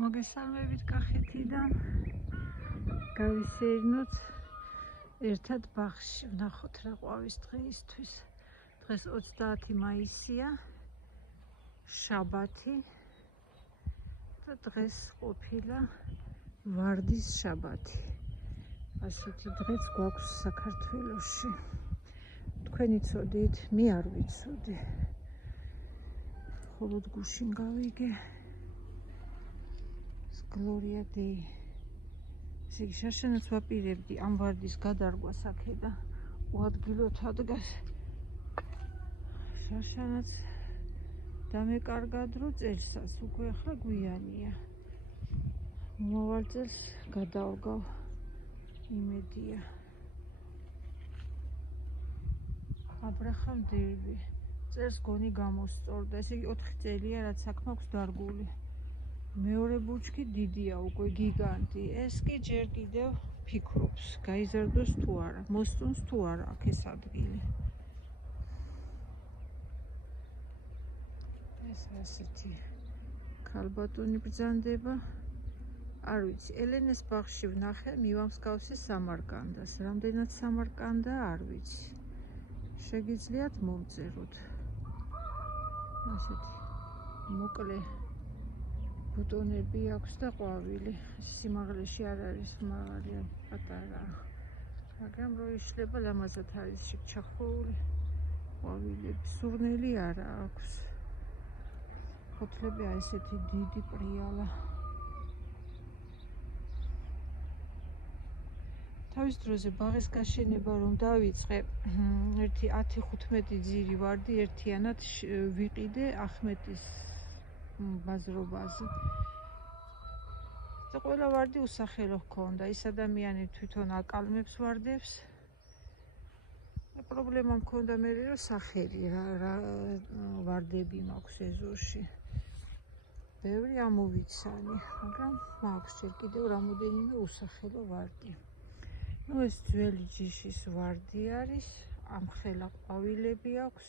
მოგესალმებით კახეთიდან. გავისეირნოთ ერთად ბაღში. ვნახოთ რა ყვავის დღეისთვის. დღეს 30 მაისია, შაბათი და დღეს ყოფილა ვარდის შაბათი. ასეთი დღეც გვაქვს საქართველოში. თქვენი ცოდით, მე არ ვიცოდი. ხოლოდ გუშინ გავიგე. Gloria Dei. ესე იგი, შაშანაც ვაპირებდი ამ ვარდის გადარგვას აქედან. უადგილოდ ადგას. შაშანაც დამეკარგად რო წელსაც უკვე ახლა გვიანია. მომავალ წელს გადავგავ, იმედია. აბრაჰამ დერბი. წელს გონი გამოსწორდა. ესე იგი 4 წელია რაც აქ მაქვს დარგული. მეორე ბუჩქი დიდია, უკვე გიგანტი. ეს კი ჯერ კიდევ ფიქრობს, გაიზარდოს თუ არა, მოსწონს თუ არა აქ ეს ადგილი. ეს ასეთი ქალბატონი ბრძანდება. არ ვიცი, ელენეს ბაღში ვნახე, მივამსგავსე სამარკანდას. რამდენად სამარკანდა, არ ვიცი. შეგიძლიათ მომწეროთ. ასეთი მოკლე ბუტონები აქვს და ყვავილი. სიმაღლეში არ არის მაღალი, პატარა. მაგრამ რო იშლება, ლამაზად არის შიგჩახვეული ყვავილები. სურნელი არა აქვს. ფოთლები ესეთი დიდი პრიალა. თავის დროზე ბაღის გაშენება რომ დავიწყე, ერთი 10-15 ძირი ვარდი ერთიანად ვიყიდე ახმეტის ბაზრობაზე. და ყველა ვარდი უსახელო ჰქონდა. ის ადამიანი თვითონ აკალმებს ვარდებს. და პრობლემა მქონდა მე რომ სახელი რა ვარდები მაქვს ეზოში. ბევრი ამოვიცანი, მაგრამ მაქვს ჯერ კიდევ რამოდენიმე უსახელო ვარდი. ეს ძველი ჯიშის ვარდი არის, ამხელა ყვავილები აქვს.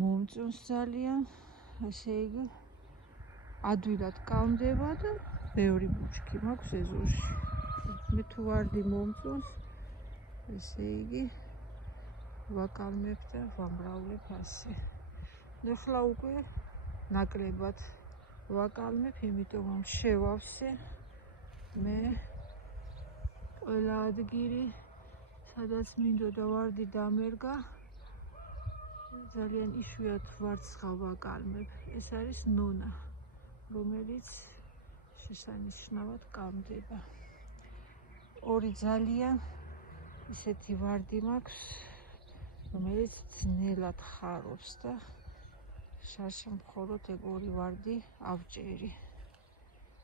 მომწონს ძალიან, ესე იგი ადვილად კამდება და ბევრი ბუჩქი მაქვს ეზოში. მე თუ ვარდი მომწონს, ესე იგი ვაკალმებ და ვამრავლებ ასე. ახლა უკვე ნაკლებად ვაკალმებ, იმიტომ რომ შევავსე მე ყველა ადგილი, სადაც მინდოდა ვარდი დამერგა. ძალიან იშვიათ ვარცხავ ვაკალმებ. ეს არის ნონა, რომელიც შესანიშნავად კამდება. ორი ძალიან ისეთი ვარდი მაქვს, რომელიც ძნელად ხარობს და შარშა მხოლოდ ეგ ორი ვარდი ავჭერი.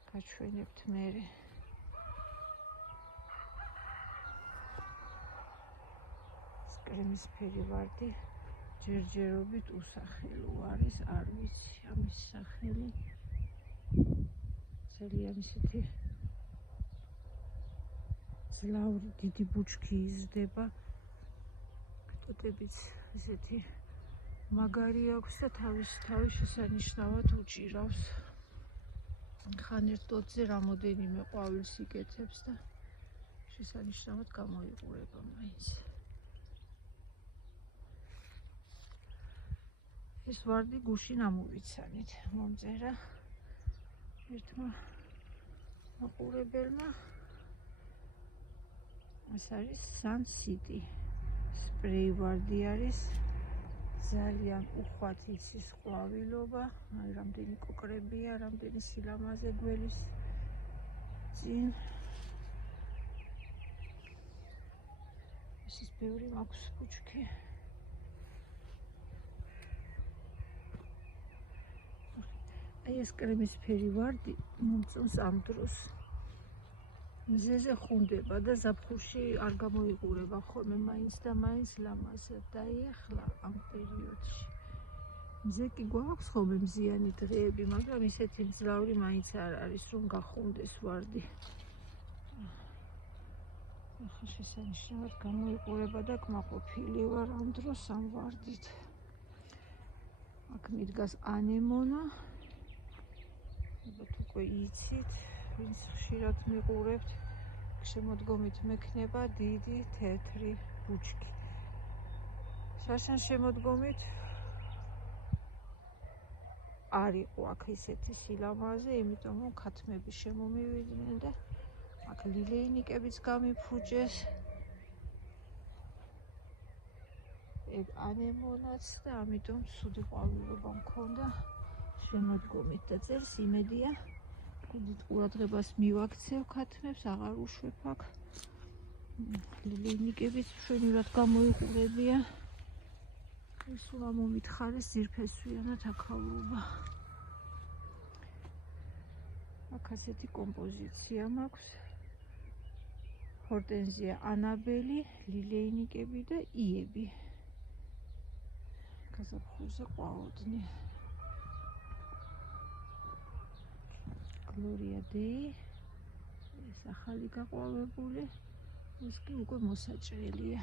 გაჩვენებთ მერე. კრემისფერი ვარდი ჯერჯერობით უსახელო არის, არ ვიცი ამის სახელი. ძალიან ისეთი ძლავრი დიდი ბუჩქი იზრდება. კოტებიც ისეთი მაგარი აქვს და თავი შესანიშნავად უჭირავს. ხან ერთ ტოტზე რამოდენიმე ყვავილს იკეთებს და შესანიშნავად გამოიყურება მაინც. ეს ვარდი გუშინ ამოვიცანით. მომწერა ერთმა მაყურებელმა. ეს არის სან-სიტი. სპრეი ვარდი არის. ძალიან უხვად იცის ყვავილობა. აი რამდენი კოკრებია, რამდენი სილამაზე გველის წინ. ეს ბევრი მაქვს ბუჩქი. აი ეს კრემისფერი ვარდი მომწონს ამ დროს. მზეზე ხუნდება და ზაფხულში არ გამოიყურება ხოლმე მაინც და მაინც ლამაზად. და ეხლა ამ პერიოდში მზე კი გვაქვს ხოლმე მზიანი დღეები, მაგრამ ისეთი მძლავრი მაინც არ არის, რომ გახუნდეს ვარდი. ახლა შესანიშნავად გამოიყურება და კმაყოფილი ვარ ამ დროს ამ ვარდით. აქ მიდგას ანემონა. ალბათ უკვე იცით, ვინც ხშირად მიყურებთ, შემოდგომით მექნება დიდი თეთრი ბუჩქი. საშან შემოდგომით არ იყო აქ ისეთი სილამაზე, იმიტომ რომ ქათმები შემომივიდნენ და აქ ლილეინიკებიც გამიფუჭეს. ეგ ანემონაც და ამიტომ ცუდი ყვავილობა მქონდა შემოდგომით და წერს იმედია გუდით ყურადღებას მივაქცევ ქათმებს, აღარ უშვებ აქ. ლილეინიკებიც მშვენივრად გამოიყურებია. ეს უნდა მომითხარეს ძირფესვიანად აქაურობა. აქ ასეთი კომპოზიცია მაქვს. ჰორტენზია ანაბელი, ლილეინიკები და იები. გაზაფხულზე ყვაოდნი. გლორია დეი. ეს ახალი გაყვავებული. ეს კი უკვე მოსაჭრელია.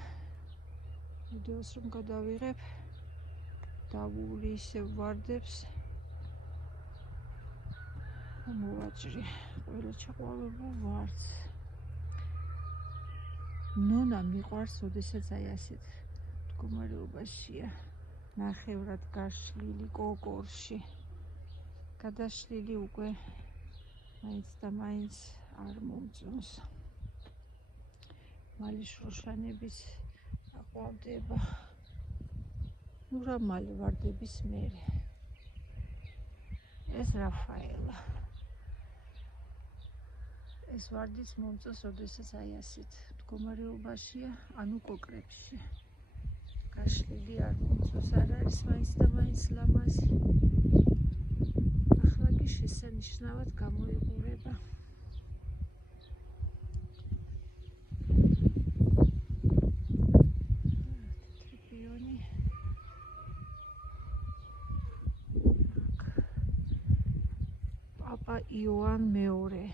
ვიდეოს რომ გადავიღებ, დავული ისევ ვარდებს. მოვაჭრი ყველა ჩაყვავებულ ვარდს. ნონა მიყვარს, ოდესაც აი ასეთ მდგომარეობაშია. ნახევრად გაშლილი კოკორში. გადაშლილი უკვე მაინც და მაინც არ მომწონს. მალე შროშანების აყვავდება. ნუ რა მალე ვარდების მერე. ეს რაფაელა. ეს ვარდიც მომწონს, ოდესაც აი ასეთ მდგომარეობაშია, ანუ კოკრებში. გაშლილი არ მომწონს, არ არის მაინც და მაინც ლამაზი. ახლა კი შესანიშნავად გამოიყურება. ტრიპიონი. პაპა იოან მეორე.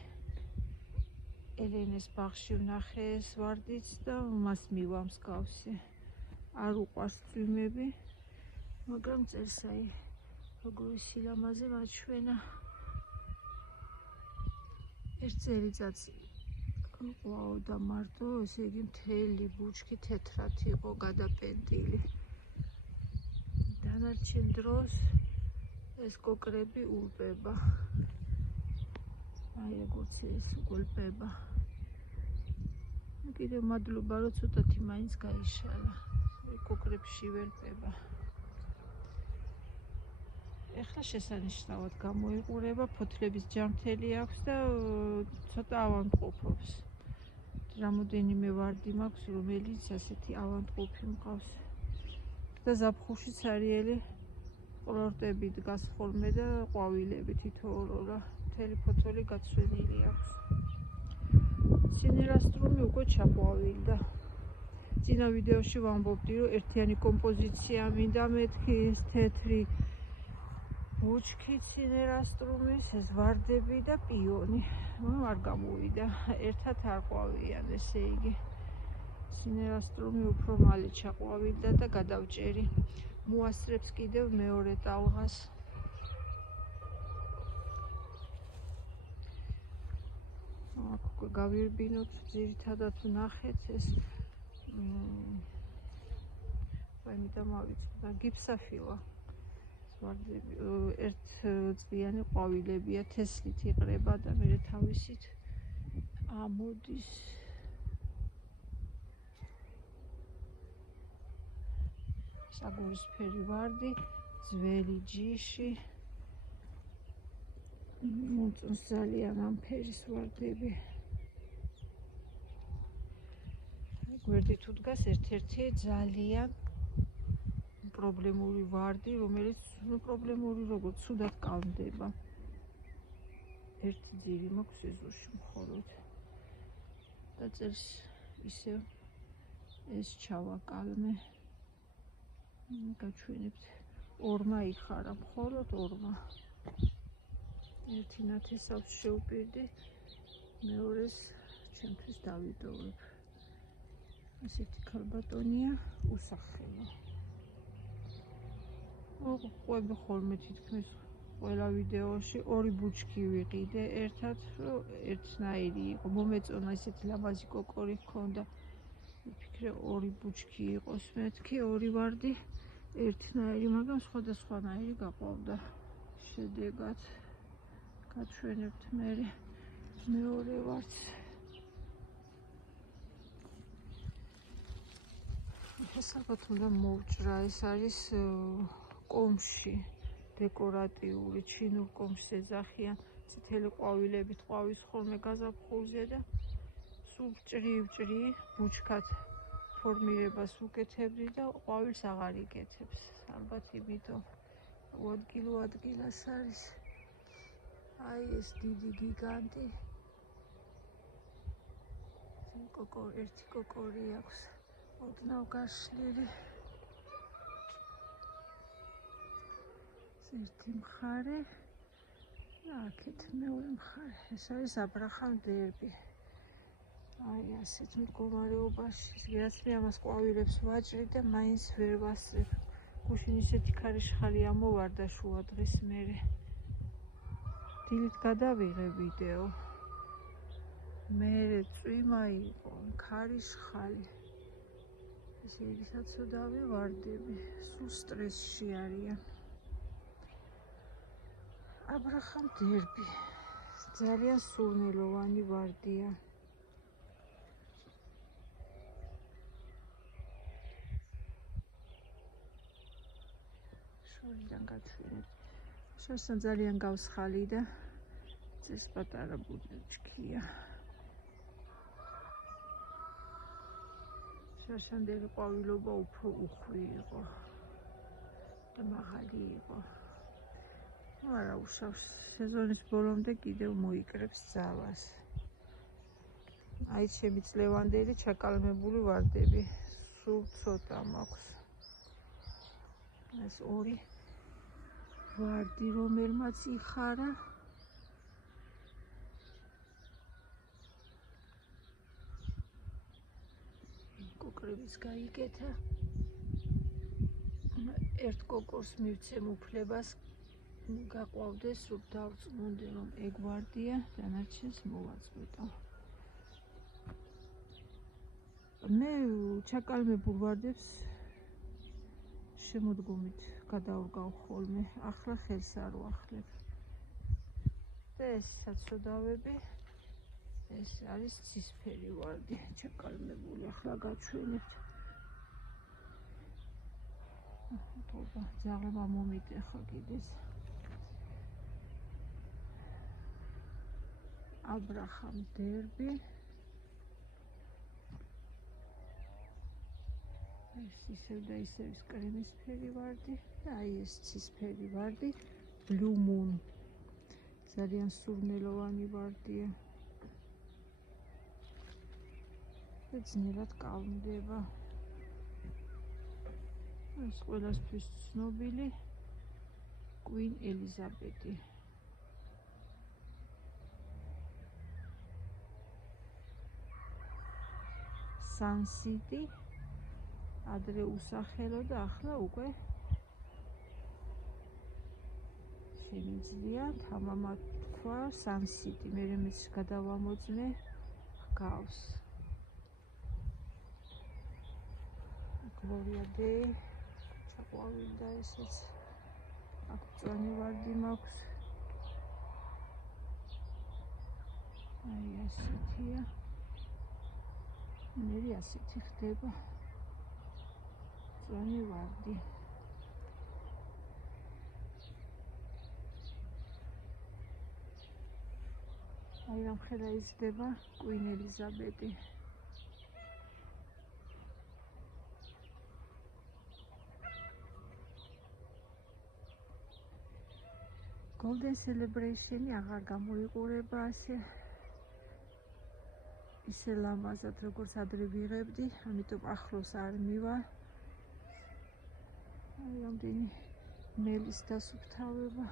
ელენეს ბაღში ვნახე ეს ვარდიც და მას მივა მსგავსი. არ უყვარს წვიმები, მაგრამ წერს აი როგორი სილამაზე მაჩვენა. ერთ წელიწადს ყვაოდა მარტო, ესე იგი მთელი ბუჩქი თეთრად იყო გადაპენდილი. დანარჩენ დროს ეს კოკრები ულპება. აი როგორც ეს ულპება. კიდევ მადლობა რომ ცოტათი მაინც გაიშალა. კოკრებში ვერ პება. ეხლა შესანიშნავად გამოიყურება, ფოთლების ჯამთელი აქვს და ცოტა ავადმყოფობს. რამოდენიმე ვარდი მაქვს, რომელიც ასეთი ავადმყოფი მყავს. და ზაფხულშიც არიელი ყლორტები დგას ხოლმე და ყვავილები თითოეულო, მთელი ფოთოლი გაცვენილი აქვს. სინერასტრუმი უკვე ჩაყვავილდა. წინა ვიდეოში ვამბობდი, რომ ერთიანი კომპოზიცია მინდა მეთქი, ეს თეთრი ბუჩქი სინერასტრუმის, ეს ვარდები და პიონი. არ გამოვიდა, ერთად არ ყვავიან, ესე იგი. სინერასტრუმი უფრო მალე ჩაყვავილდა და გადავჭერი. მოასწრებს კიდევ მეორე ტალღას. აქ უკვე გავირბინოთ, ძირითადად ვნახეთ ეს ამიტომ ავიწყდა გიფსაფილა. ვარდები ერთ წლიანი ყვავილებია, თესლით იყრება და მე თავისით ამოდის. საგურისფერი ვარდი, ძველი ჯიში. მომწონს ძალიან ამ ფერის ვარდები. გვერდით უდგას ერთ-ერთი ძალიან პრობლემური ვარდი, რომელიც პრობლემური როგორც ცუდად კალმდება. ერთი ძირი მაქვს ეზოში მხოლოდ. და წერს ისევ ეს ჩავაკალმე. გაჩვენებთ. ორმა იხარა, მხოლოდ ორმა. ერთი ნათესავს შევპირდი, მეორეს ჩემთვის დავიდოვებ. ასეთი ქალბატონია, უსახელო. ყვები ხოლმე თითქმის ყველა ვიდეოში ორი ბუჩქი ვიყიდე ერთად, რომ ერთნაირი იყო. მომეწონა ისეთი ლამაზი კოკორი ჰქონდა. ვიფიქრე ორი ბუჩქი იყოს, მეთქი ორი ვარდი ერთნაირი, მაგრამ სხვადასხვანაირი გაყვავდა. შედეგად გაჩვენებთ მეორე ვარდს. შესაბათ უნდა მოვჭრა, ეს არის კომში დეკორატიული ჩინურ კომშს ეძახიან, წითელი ყვავილებით ყვავის ხოლმე გაზაფხულზე და სულ ჭრი ბუჩქად ფორმირებას უკეთებდი და ყვავილს აღარ იკეთებს. ალბათ იმიტომ ადგილას არის. აი ეს დიდი გიგანტი. ერთი კოკორი აქვს. ოდნავ გაშლილი. ერთი მხარე და აქეთ მეორე მხარე. ეს არის აბრაჰამ დერბი. აი ასეთ მდგომარეობაში. რაც მე ამას ყვავილებს ვაჭრი და მაინც ვერ ვასწრებ. გუშინ ისეთი ქარიშხალი ამოვარდა შუა დღეს მერე. დილით გადავიღე ვიდეო. მერე წვიმა იყო, ქარიშხალი. ესე იგი საცოდავი ვარდები, სულ სტრესში არიან. აბრაჰამ დერბი. ძალიან სურნელოვანი ვარდია. შორიდან გაჩვენეთ. შორსთან ძალიან გავსხალი და ეს პატარა ბუჩქია. შაშანდელი ყვავილობა უფრო უხვი იყო და მაღალი იყო. არა უშავს სეზონის ბოლომდე კიდევ მოიკრებს ძალას. აი ჩემი წლევანდელი ჩაკალმებული ვარდები. სულ ცოტა მაქვს. ეს ორი ვარდი რომელმაც იხარა. კოკრების გაიგეთა. ერთ კოკორს მივცემ უფლებას გაყვავდეს, რომ დავწმუნდე, რომ ეგ ვარდია, დანარჩენს მოვაწყვეტავ. მე ჩაკალმებულ ვარდებს შემოდგომით გადავგავ ხოლმე, ახლა ხელს არ ვახლებ. და ეს საცოდავები, ეს არის ცისფერი ვარდი, ჩაკალმებული, ახლა გაჩვენებთ. თობა, ძაღლმა მომიტეხა კიდეც. აბრაჰამ დერბი. ეს ისევ და ისევ ის კრემისფერი ვარდი და აი ეს ცისფერი ვარდი, Blue Moon. ძალიან სურნელოვანი ვარდია. და ძნელად კალმდება. ეს ყველასთვის ცნობილი Queen Elizabeth. Sun City. ადრე უსახელო და ახლა უკვე შემიძლია თამამად თქვა Sun City. მე მეც გადავამოწმე ჰგავს. Gloria Day. ჩაყვავილდა ესეც. აქ წონი ვარდი მაქვს. აი ასეთია. მე ასეთი ხდება. წონი ვარდი. აი რამხელა იზრდება Queen Elizabeth. Golden Celebration აღარ გამოიყურება ასე ისე ლამაზად როგორც ადრე ვიღებდი, ამიტომ ახლოს არ მივა. აი რამდენი მელის დასუფთავება.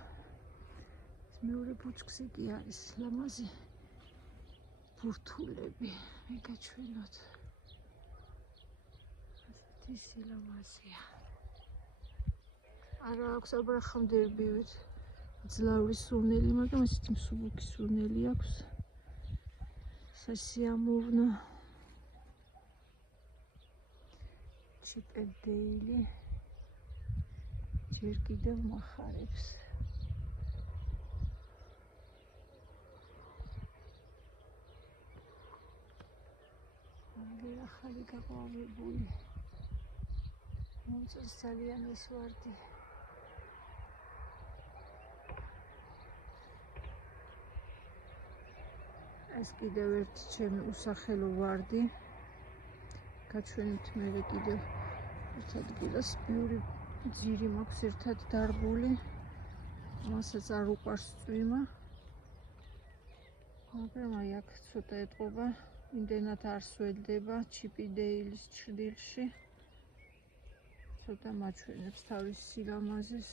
მეორე ბუჩქზე კი არის ლამაზი ბურთულები. მე გაჩვენოთ. ასეთი ლამაზია. არა აქვს აბრაჰამ დერბივით. ძლავრი სურნელი, მაგრამ ესეთი მსუბუქი სურნელი აქვს. სასიამოვნა. ჩიპერდეილი. ჯერ კიდევ მახარებს. ახალი გაყვავებული. მომწონს ძალიან ეს ვარდი. ეს კიდევ ერთი ჩემი უსახელო ვარდი. გაჩვენებთ მე კიდევ ერთ ადგილას ბევრი ძირი მაქვს ერთად დარგული. მასაც არ უყვარს წვიმა. მაგრამ აი აქ ცოტა ეტყობა. იმდენად არ სველდება ჩიპერდეილის ჭრდილში. ცოტა მაჩვენებს თავის სილამაზეს.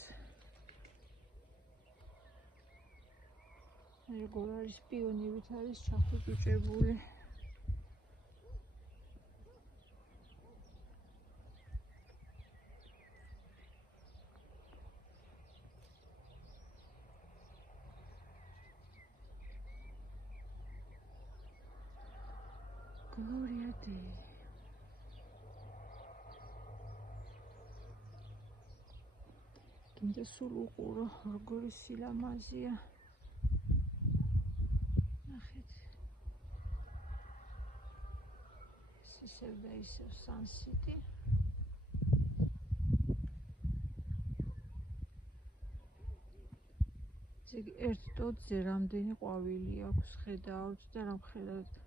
როგორ არის პიონივით არის ჩახუჭუჭებული. Gloria Dei. კიდე სულ უყურო როგორი სილამაზეა. ნახეთ. ისევ და ისევ სანსიტი. ზეგი ერთ ტოტზე რამდენი ყვავილი აქვს ხედავთ და რა მხედავთ.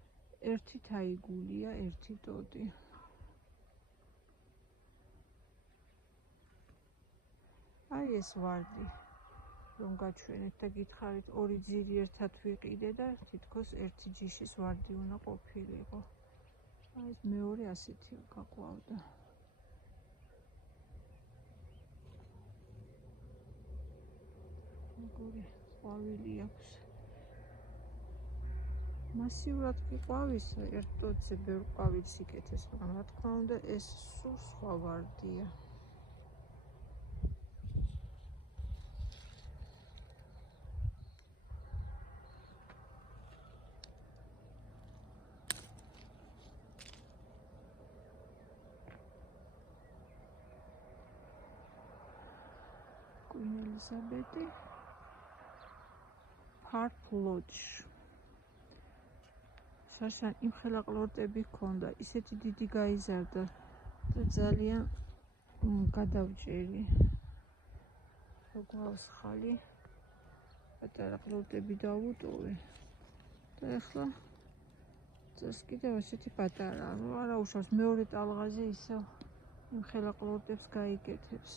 ერთი თაიგულია, ერთი ტოტი. აი ეს ვარდი, რომ გაჩვენეთ და გითხარით, ორი ძირი ერთად ვიყიდე და თითქოს ერთი ჯიშის ვარდი უნდა ყოფილიყო. აი ეს მეორე ასეთი გაყვავდა. როგორი ყვავილი აქვს. მასიურად ყვავის ერთ ტოტზე ბევრ ყვავილს იკეთეს, მაგრამ რა თქმა უნდა ეს სულ სხვა ვარდია. Queen Elizabeth ფარფლოჯში. შაშან იმ ხელაყლორტები ჰქონდა, ისეთი დიდი გაიზარდა და ძალიან გადავჭერი. გვაქვს ხალი, პატარა ყლორტები დავუტოვე და ახლა წეს კიდევ ასეთი პატარა, არა უშავს მეორე ტალღაზე ისევ იმ ხელაყლორტებს გაიკეთებს.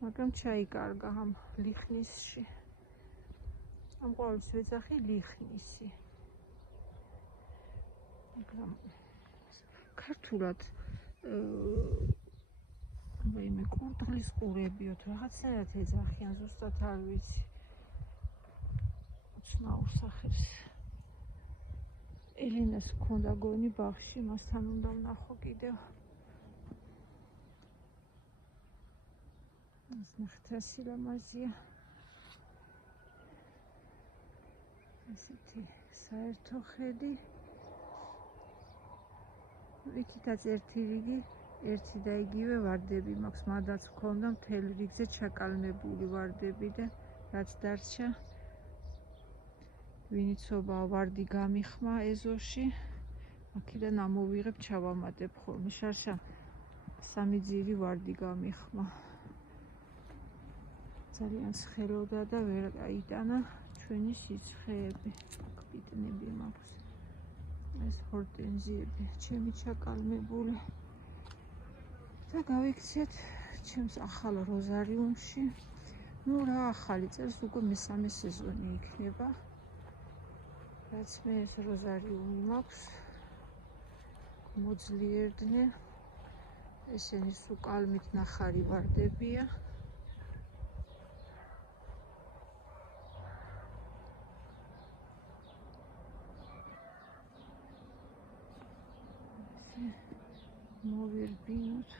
მაგრამ ჩაიკარგა ამ ლიხნისში. ამ ყვავილს ვეძახი ლიხნისი. მაგრამ ქართულად მე კურდღლის ყურებიოთ რაღაცნაირად ეძახიან, ზუსტად არ ვიცი. უცნაურ სახეს. ელენას ჰქონდა გონი ბაღში, მასთან უნდა ვნახო კიდევ. ეს ნახეთ რა სილამაზეა. ესეთი საერთო ხედი. იქითაც ერთი რიგი, ერთი და იგივე ვარდები მაქვს, მადაც ჰქონდა მთელ რიგზე ჩაკალმებული ვარდები და რაც დარჩა ვინიცობა ვარდი გამიხმა ეზოში, აქედან ამოვიღებ ჩავამატებ ხოლმე. შარშა სამი ძირი ვარდი გამიხმა. ძალიან ცხელოდა და ვერ აიტანა ჩვენი სიცხეები, კპიტნები მაქვს. ეს ჰორტენზიები, ჩემი ჩაკალმებული. და გავიქცეთ ჩემს ახალ როზარიუმში. ნუ რა ახალი წელს უკვე მესამე სეზონი იქნება. რაც მე ეს როზარიუმი მაქვს. მოძლიერდნენ. ესენი სულ კალმით ნახარი ვარდებია. მოვირბინოთ.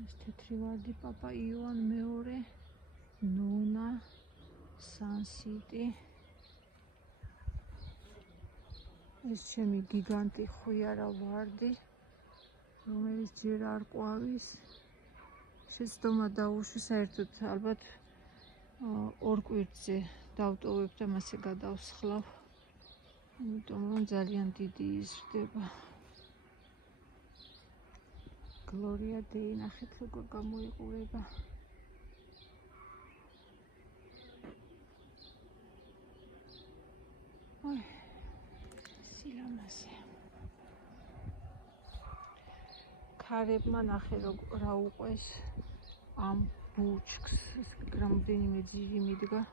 ეს თეთრი ვარდი პაპა იოან მეორე, ნონა, სანსიტი. ეს ჩემი გიგანტი ხვიარა ვარდი, რომელიც ჯერ არ ყვავის. შეცდომა დაუშვი, საერთოდ ალბათ ორ კვირტზე დავტოვებ და მასე გადავსხლავ. იმიტომ რომ ძალიან დიდი იზრდება. გლორია დეი, ნახეთ როგორ გამოიყურება. ой, სილამაზე. ქარებმა ნახე რა უყვეს ამ ბურჩქს, რამდენიმე ძირი მიდგა.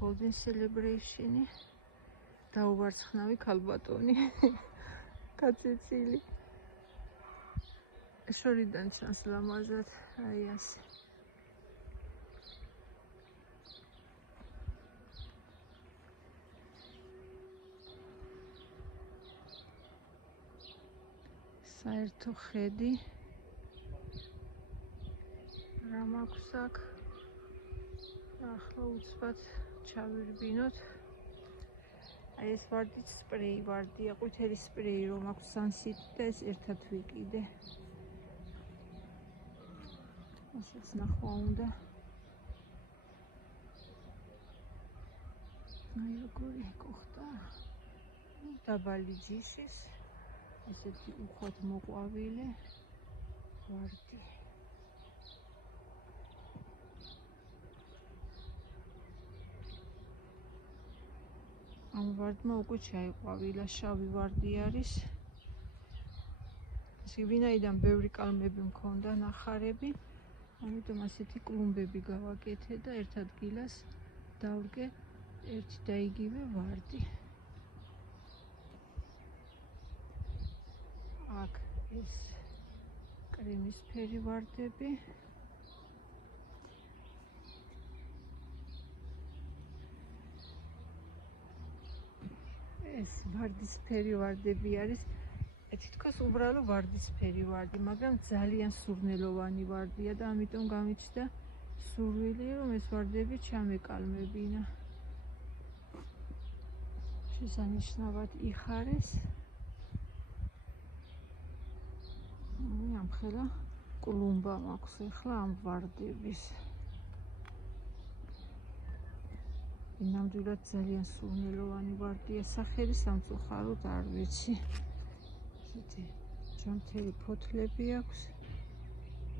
Golden Celebration-ი. დაუვარცხნავი ქალბატონი. კაცეცილი. შორიდან ჩანს ლამაზად, აი ასე. საერთო ხედი. რა მაქვს აქ? ახლა უცბად ჩავირბინოთ. აი ეს ვარდიც სპრეი ვარდია, ყვითელი სპრეი რომ აქვს სანსიტი და ეს ერთად ვიკიდე. ასეც ნახვა უნდა. აი როგორი კოხტა. დაბალი ჯიშის. ესეთი უხვად მოყვავილი ვარდი. ამ ვარდმა უკვე ჩაიყვავილა, შავი ვარდი არის. ესე ვინაიდან ბევრი კალმები მქონდა ნახარები, ამიტომ ასეთი კლუმბები გავაკეთე და ერთ ადგილას დავდგე ერთი და იგივე ვარდი. აქ ეს კრემისფერი ვარდები. ეს ვარდისფერი ვარდები არის. თითქოს უბრალო ვარდისფერი ვარდი, მაგრამ ძალიან სურნელოვანი ვარდია და ამიტომ გამიჩნდა სურვილი, რომ ეს ვარდები ჩამეკალმებინა. შესანიშნავად იხარეს. ამხელა კლუმბა მაქვს ახლა ამ ვარდების. ნამდვილად ძალიან სურნელოვანი ვარდია. სახელი სამწუხაროდ არ ვიცი. ესეთი ჯამთელი ფოთლები აქვს.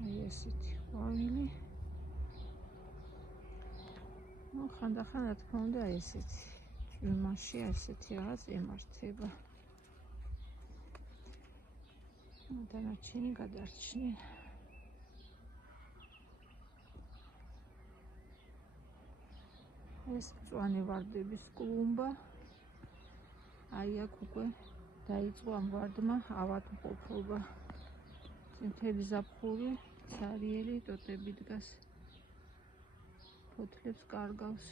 აი ესეთი ყვავილი. ნუ ხანდახან რა თქმა უნდა ესეთი ჭვიმაში ასეთი რაღაც ემართება. დანარჩენი გადარჩნენ. ეს მწვანე ვარდების კლუმბა. აი აქ უკვე დაიწყო ამ ვარდმა ავადმყოფობა. წითელი ზაფხული, ცარიელი ტოტები დგას. ფოთლებს კარგავს.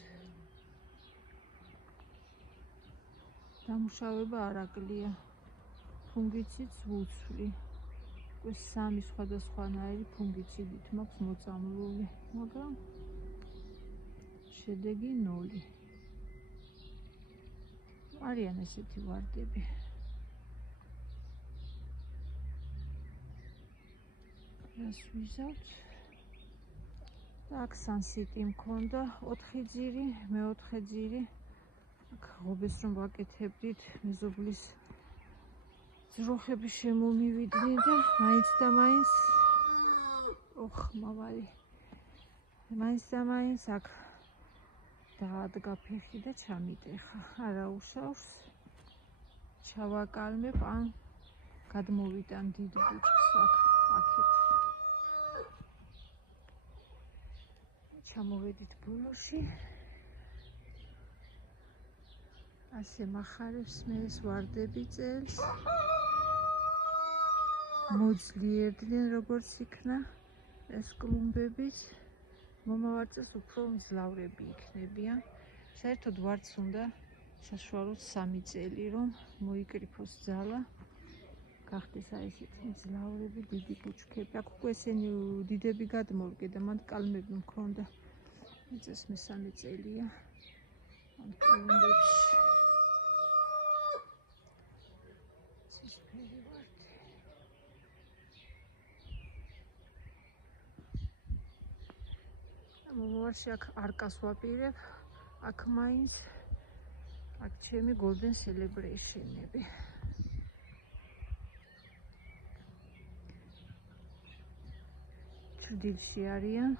დამუშავება არაკლია. ფუნგიციდს ვუცვლი. უკვე 3 სხვადასხვანაირი ფუნგიციდით მაქვს მოწამლული, მაგრამ შედეგი 0. არიან ესეთი ვარდები. რას ვიზავთ? აქ სანსიტი მქონდა 4 ძირი, მე-4 ძირი. აქ ღობეს რომ ვაკეთებდით, მეზობლის ძროხები შემომივიდნენ და მაინც მავალი. მაინც აქ დაადგა ფეხი და ჩამიტეხა. არა უშავს. ჩავაკალმებ ან გადმოვიტან დიდ ბუჩქს აქეთ. ჩამოვედით ბოლოში. ასე მახარებს მე ეს ვარდები წელს. მოძლიერდნენ როგორც იქნა ეს კლუმბებიც. მომავალ წელს უფრო მძლავრები იქნებიან. საერთოდ ვარდს უნდა საშუალოდ 3 წელი რომ მოიკრიფოს ძალა, გახდეს აი ესეთი მძლავრები, დიდი ბუჩქები. აქ უკვე ესენი დიდები გადმოვკე და მან კალმები მქონდა. მიწეს მესამე წელია. ამ კალმებში. ცისფერი ვარდი. მომავალში აქ არკას ვაპირებ. აქ მაინც აქ ჩემი golden celebration-ები. დილში არიან.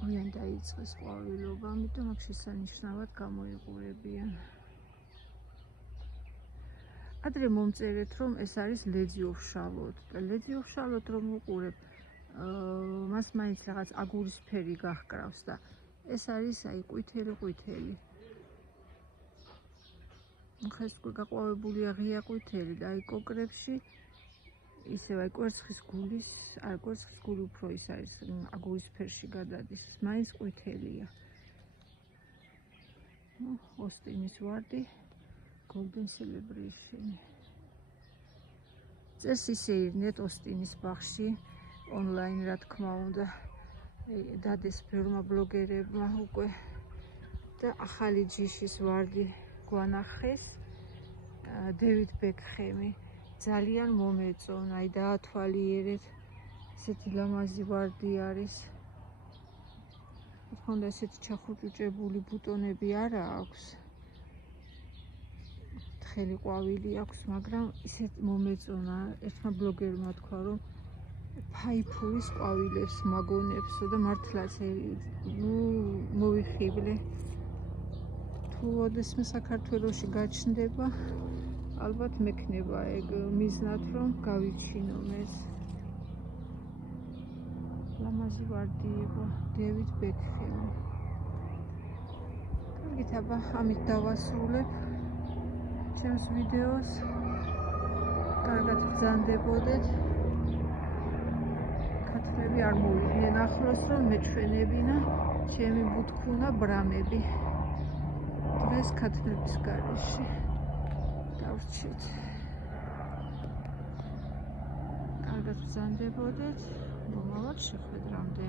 გვიან დაიწყეს ყვავილობა, ამიტომ აქ შესანიშნავად გამოიყურებიან. ადრე მომწერეთ, რომ ეს არის ლეძიოვშალოთ და ლეძიოვშალოთ რომ უყურებ, მას მაინც რაღაც აგურისფერი გაჰკრავს და ეს არის აი ყვითელი. ხა ეს გაყვავებულია ღია ყვითელი და აი კოკრებში ისევ აი კვერცხის გული უფრო ის არის აგურისფერში გადადის, მაინც ყვითელია. ოსტინის ვარდი, golden celebration. წეს ისე ირნეთ ოსტინის ბაღში, ონლაინ რა თქმა უნდა. დადეს ბევრმა ბლოგერებმა უკვე და ახალი ჯიშის ვარდი გვანახეს, დევიდ ბეკჰემი. ძალიან მომეწონა, აი დაათვალიერეთ, ესეთი ლამაზი ვარდი არის. თქონდა ესეთი ჩახუჭუჭებული ბუტონები არა აქვს. თხელი ყვავილი აქვს, მაგრამ ისეთ მომეწონა. ერთმა ბლოგერმა თქვა, რომ ფაიფურის ყვავილებს მაგონებსო და მართლაც მოვიხიბლე. თუ ოდესმე საქართველოში გაჩნდება, ალბათ მექნება ეგ მიზნად, რომ გავიჩინო ეს. ლამაზი ვარდიება, დევიდ ბეკჰემი. კარგით, აბა, ამით დავასრულებ ჩემს ვიდეოს. კარგად ბრძანდებოდეთ. ქართველი არ მოვიდნენ ახლოს, რომ მეჩვენებინა ჩემი ბუთქუნა ბრამები. დღეს ქათმების გარეშე დავრჩით. კარგად ბრძანდებოდეთ. მომავალ შეხვედრამდე.